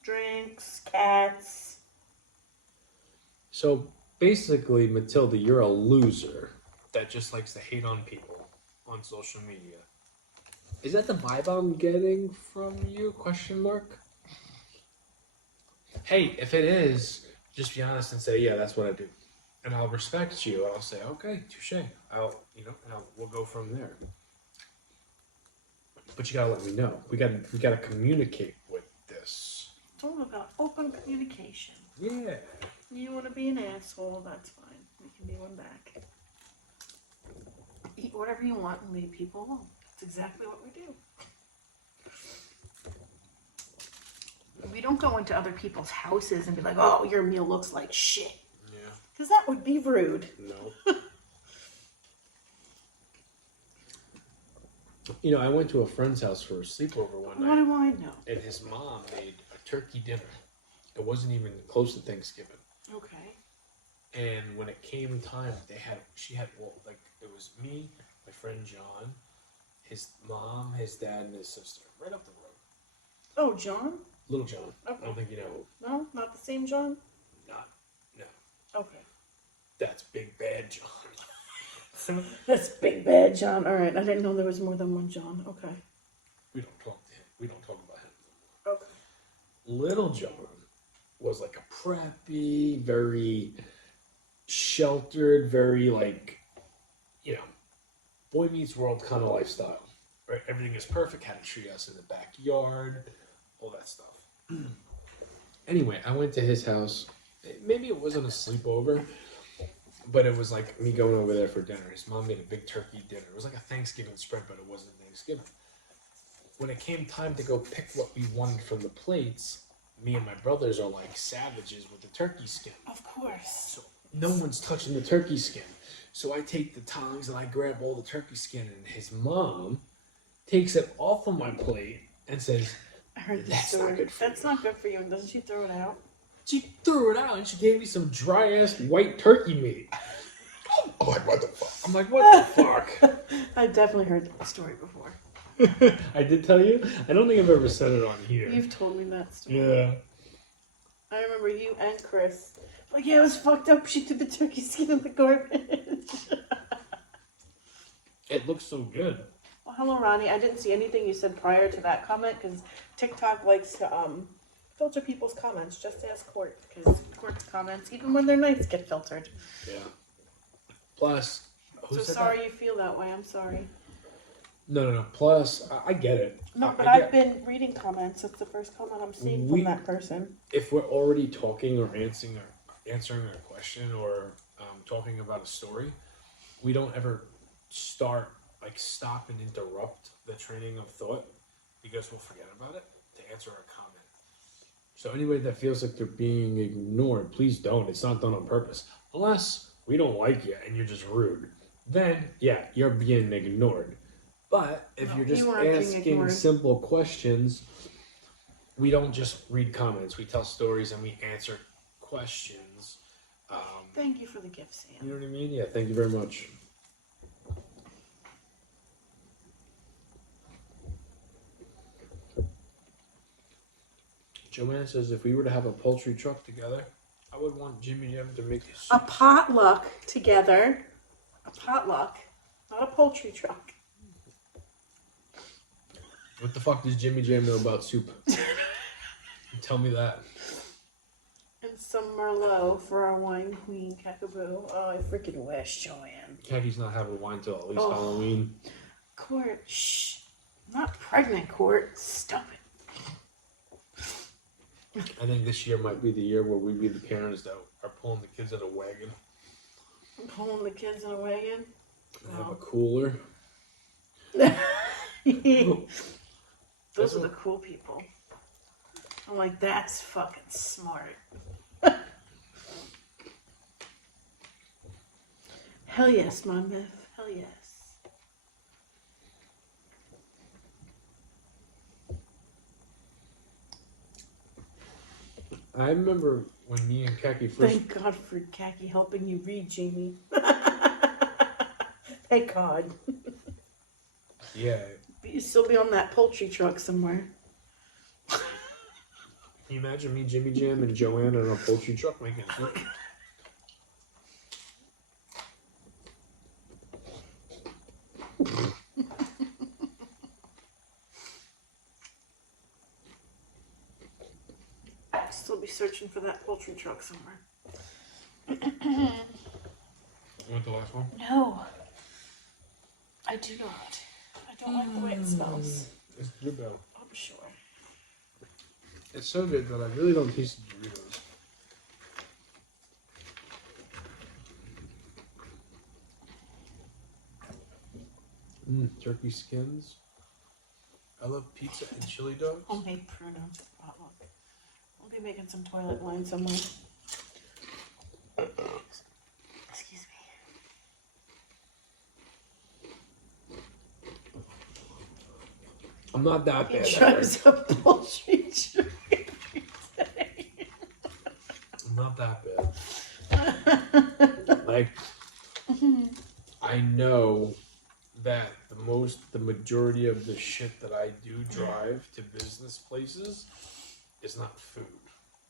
drinks, cats. So basically, Matilda, you're a loser that just likes to hate on people on social media. Is that the vibe I'm getting from you? Question mark. Hey, if it is, just be honest and say, yeah, that's what I do, and I'll respect you. I'll say, okay, touche. We'll go from there. But you gotta let me know. We gotta communicate with this. It's all about open communication. Yeah. You want to be an asshole, that's fine. We can be one back. Eat whatever you want and leave people alone. That's exactly what we do. We don't go into other people's houses and be like, oh, your meal looks like shit. Yeah. Because that would be rude. No. I went to a friend's house for a sleepover one night. What do I know? And his mom made a turkey dinner. It wasn't even close to Thanksgiving. Okay. And when it came time, it was me, my friend John, his mom, his dad, and his sister, right up the road. Oh, John? Little John. Okay. I don't think you know. No, not the same John? No. Okay. That's Big Bad John. That's Big Bad John. All right, I didn't know there was more than one John. Okay. We don't talk to him. We don't talk about him no more. Okay. Little John was like a preppy, very sheltered, very Boy Meets World kind of lifestyle. Right? Everything is perfect. Had to treat us in the backyard, all that stuff. Anyway, I went to his house. Maybe it wasn't a sleepover, but it was like me going over there for dinner. His mom made a big turkey dinner. It was like a Thanksgiving spread, but it wasn't Thanksgiving. When it came time to go pick what we wanted from the plates, me and my brothers are like savages with the turkey skin. Of course. So no one's touching the turkey skin. So I take the tongs and I grab all the turkey skin, and his mom takes it off of my plate and says, I heard this "That's story. not good for That's you." not good for you. And doesn't she throw it out? She threw it out and she gave me some dry ass white turkey meat. I'm like, what the fuck? I'm like, what the fuck? I definitely heard that story before. I did tell you? I don't think I've ever said it on here. You've told me that story. Yeah. I remember you and Chris. Like, yeah, it was fucked up. She threw the turkey skin in the garbage. It looks so good. Well, hello, Ronnie. I didn't see anything you said prior to that comment because TikTok likes to filter people's comments. Just ask Court, because Court's comments, even when they're nice, get filtered. Yeah. Plus, who So said sorry that? you feel that way. I'm sorry. No. Plus, I get it. No, but I I've been reading comments. That's the first comment I'm seeing We- from that person. If we're already talking or answering a question or talking about a story, we don't ever stop and interrupt the training of thought because we'll forget about it to answer a comment. So anybody that feels like they're being ignored, please don't. It's not done on purpose. Unless we don't like you and you're just rude. Then, yeah, you're being ignored. But if No, you're you just weren't being asking ignored. simple questions, we don't just read comments. We tell stories and we answer questions. Thank you for the gift, Sam. You know what I mean? Yeah, thank you very much. Joanne says if we were to have a poultry truck together, I would want Jimmy Jim to make his A potluck together. A potluck, not a poultry truck. What the fuck does Jimmy Jam know about soup? Tell me that. And some Merlot for our wine queen, Kakaboo. Oh, I freaking wish, Joanne. Kaki's not having wine till at least Halloween. Court, shh. Not pregnant, Court. Stop it. I think this year might be the year where we be the parents that are pulling the kids in a wagon. Pulling the kids in a wagon? And have a cooler. Those are the cool people. I'm like, that's fucking smart. Hell yes, my myth. Hell yes. I remember when me and Kaki first... Thank God for Kaki helping you read, Jamie. Thank God. Yeah. But you still be on that poultry truck somewhere. Can you imagine me, Jimmy Jam, and Joanne in a poultry truck making soup? Still be searching for that poultry truck somewhere. You want the last one? No. I do not. I don't like the way it smells. It's good though. I'm sure. It's so good that I really don't taste the Doritos. Turkey skins. I love pizza and chili dogs. Homemade pruno potluck. I'll be making some toilet wine somewhere. Excuse me. I'm not that bad. He drives up poultry tree today. I'm not that bad. Like, I know that the majority of the shit that I do drive to business places is not food.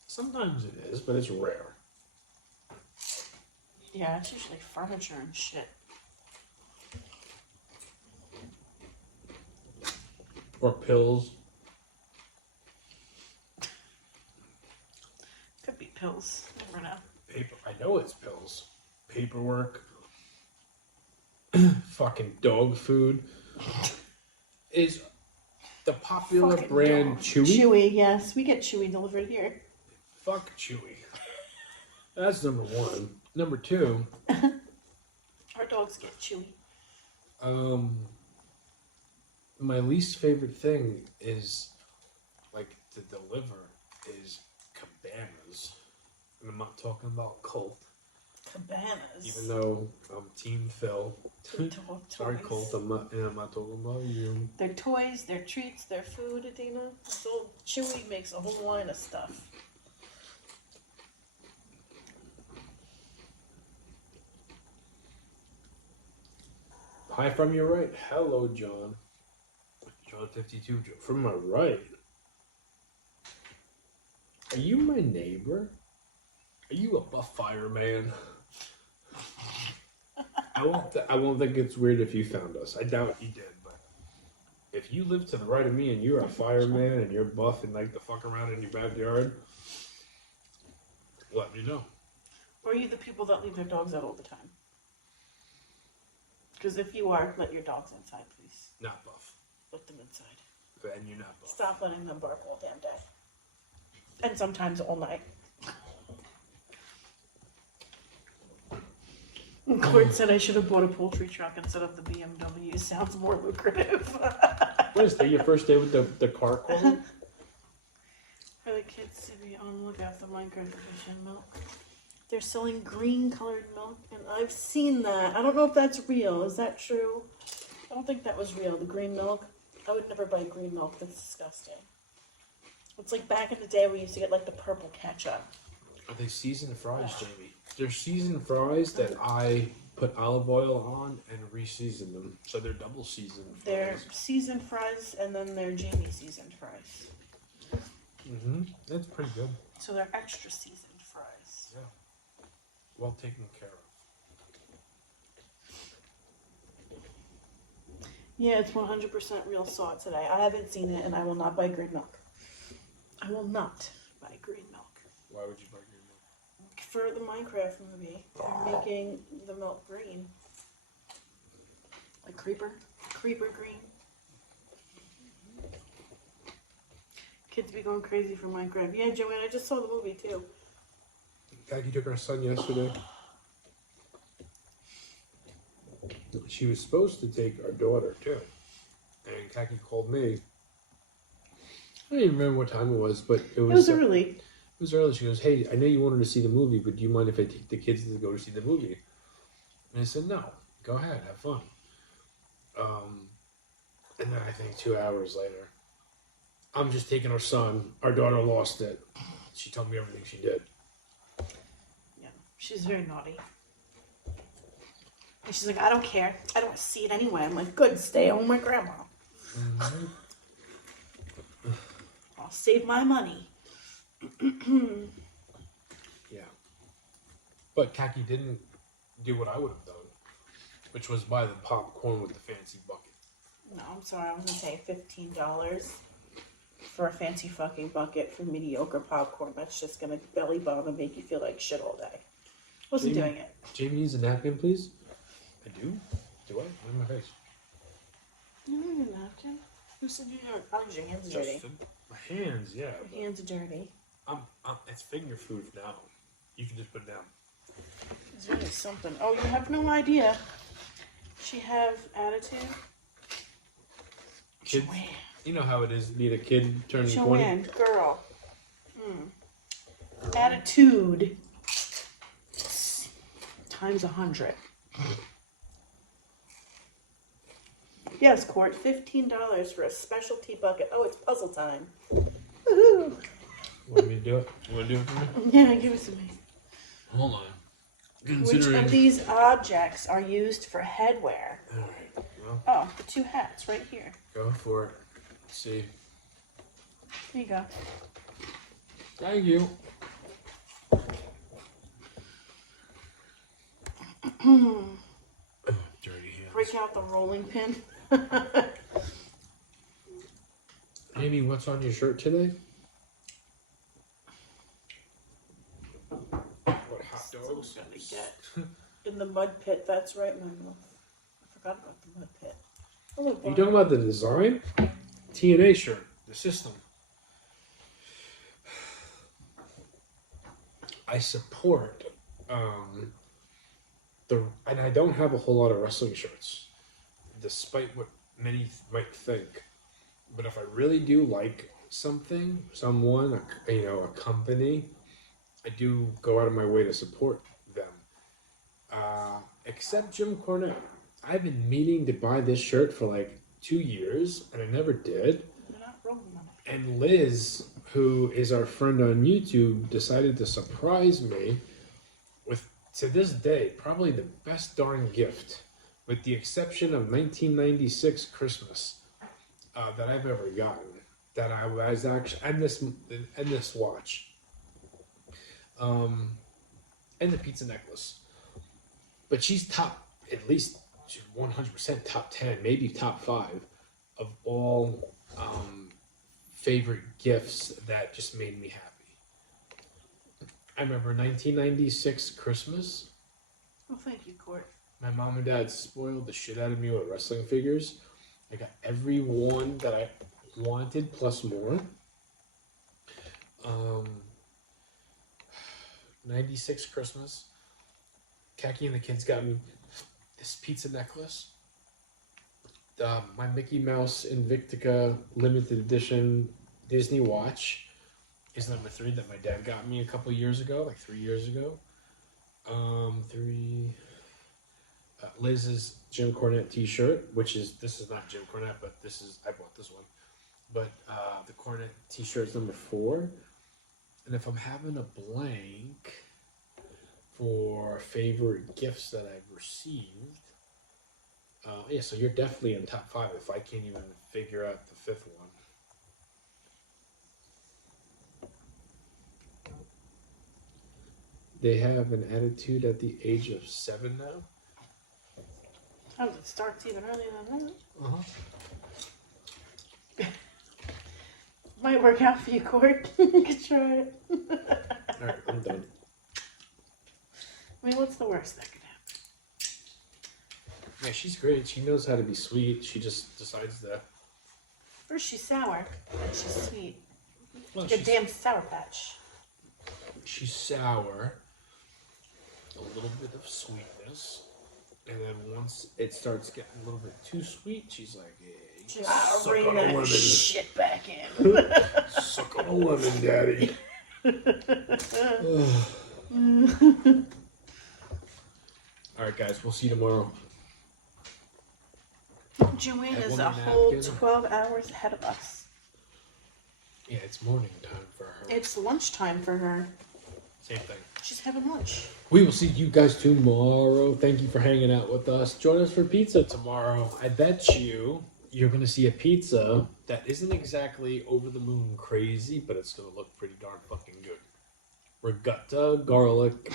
Sometimes it is, but it's rare. Yeah, it's usually furniture and shit. Or pills. Could be pills. Never know. Paper. I know it's pills. Paperwork. Fucking dog food. Is the popular Fucking brand dog. Chewy? Chewy, yes. We get Chewy delivered here. Fuck Chewy. That's number one. Number two. Our dogs get Chewy. My least favorite thing is, like, to deliver is cabanas. And I'm not talking about Colt. Cabanas. Even though I'm Team Phil. Dog Sorry, toys. Colt, I'm not talking about you. Their toys, their treats, their food, Adina. So Chewy makes a whole line of stuff. Hi from your right. Hello, John. John 52. From my right. Are you my neighbor? Are you a buff fireman? I won't think it's weird if you found us. I doubt you did, but if you live to the right of me and you're a fireman and you're buff and like to fuck around in your backyard, let me know. Or are you the people that leave their dogs out all the time? Because if you are, let your dogs inside, please. Not buff. Let them inside. And you're not buff. Stop letting them bark all damn day. And sometimes all night. Court said I should have bought a poultry truck instead of the BMW. Sounds more lucrative. What is that, your first day with the car quality? For the kids to be on the lookout for micronutrition milk. They're selling green colored milk, and I've seen that. I don't know if that's real. Is that true? I don't think that was real, the green milk. I would never buy green milk. That's disgusting. It's like back in the day we used to get like the purple ketchup. Are they seasoned fries, Jamie? They're seasoned fries that I put olive oil on and re-season them. So they're double seasoned fries. They're seasoned fries, and then they're Jamie seasoned fries. Mm-hmm. That's pretty good. So they're extra seasoned fries. Yeah. Well taken care of. Yeah, it's 100% real. Saw it today. I haven't seen it, and I will not buy green milk. I will not buy green milk. Why would you buy green milk? For the Minecraft movie, they're making the milk green. Like creeper green. Kids be going crazy for Minecraft. Yeah, Joanne, I just saw the movie too. Kaki took our son yesterday. She was supposed to take our daughter too. And Kaki called me. I don't even remember what time it was, but It was early. It was early. She goes, "Hey, I know you wanted to see the movie, but do you mind if I take the kids to go to see the movie?" And I said, "No, go ahead, have fun." And then I think 2 hours later, I'm just taking our son. Our daughter lost it. She told me everything she did. Yeah, she's very naughty. And she's like, I don't care. I don't want to see it anyway. I'm like, good, stay home with my grandma. Mm-hmm. I'll save my money. Yeah. But Kaki didn't do what I would have done, which was buy the popcorn with the fancy bucket. No, I'm sorry. I was going to say $15 for a fancy fucking bucket for mediocre popcorn. That's just going to belly bomb and make you feel like shit all day. Wasn't doing it. Jamie needs a napkin, please. I do? Do I? Look at my face. You don't need a napkin. Who said you don't? Oh, your hands are dirty. My hands, yeah. Your hands are dirty. It's finger food now. You can just put it down. It's really something. Oh, you have no idea. She have attitude. Kids, Joanne. you know how it is being a kid turning 20? Joanne, girl. Attitude. Times 100. Yes, Court. $15 for a specialty bucket. Oh, it's puzzle time. Woohoo! Want me to do it? You want to do it for me? Yeah, give it to me. Hold on. Which of these objects are used for headwear? Alright, well, Oh, the two hats right here. go for it. Let's see. There you go. Thank you. Dirty hands. Break out the rolling pin. Amy, what's on your shirt today? What, hot dogs? Still gonna get in the mud pit. That's right, my love. I forgot about the mud pit. Hello, You Bob. talking about the design? TNA shirt, the system. I support and I don't have a whole lot of wrestling shirts, despite what many might think. But if I really do like something, someone, a company, I do go out of my way to support them. Except Jim Cornette. I've been meaning to buy this shirt for like 2 years, and I never did. You're not rolling on it. And Liz, who is our friend on YouTube, decided to surprise me with, to this day, probably the best darn gift, with the exception of 1996 Christmas, that I've ever gotten. That I was actually, and this watch, and the pizza necklace. But she's top, at least 100% top 10, maybe top 5 of all favorite gifts that just made me happy. I remember 1996 Christmas. Oh, thank you, Court. My mom and dad spoiled the shit out of me with wrestling figures. I got every one that I wanted plus more. 96 Christmas. Kaki and the kids got me this pizza necklace. My Mickey Mouse Invictica limited edition Disney watch is number 3 that my dad got me a couple years ago, like 3 years ago. Liz's Jim Cornette t-shirt, this is not Jim Cornette, but I bought this one. But the Cornette t-shirt is number 4. And if I'm having a blank for favorite gifts that I've received, so you're definitely in top 5 if I can't even figure out the 5th one. They have an attitude at the age of 7 now. Oh, it starts even earlier than that. Might work out for you, Court. You could try it. Alright, I'm done. I mean, what's the worst that could happen? Yeah, she's great. She knows how to be sweet. She just decides to. First she's sour, then she's sweet. Well, Like a damn Sour Patch. she's sour, a little bit of sweetness, and then once it starts getting a little bit too sweet, she's like, hey, I'll bring on a that lemon. shit back in. Suck on a lemon, daddy. Alright, guys, we'll see you tomorrow. Joanne That is one a whole napkin. 12 hours ahead of us. Yeah, it's morning time for her. It's lunchtime for her. Same thing. She's having lunch. We will see you guys tomorrow. Thank you for hanging out with us. Join us for pizza tomorrow. I bet you're going to see a pizza that isn't exactly over the moon crazy, but it's going to look pretty darn fucking good. Regatta garlic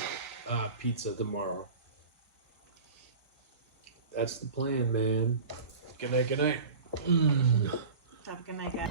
pizza tomorrow. That's the plan, man. Good night, good night. Have a good night, guys.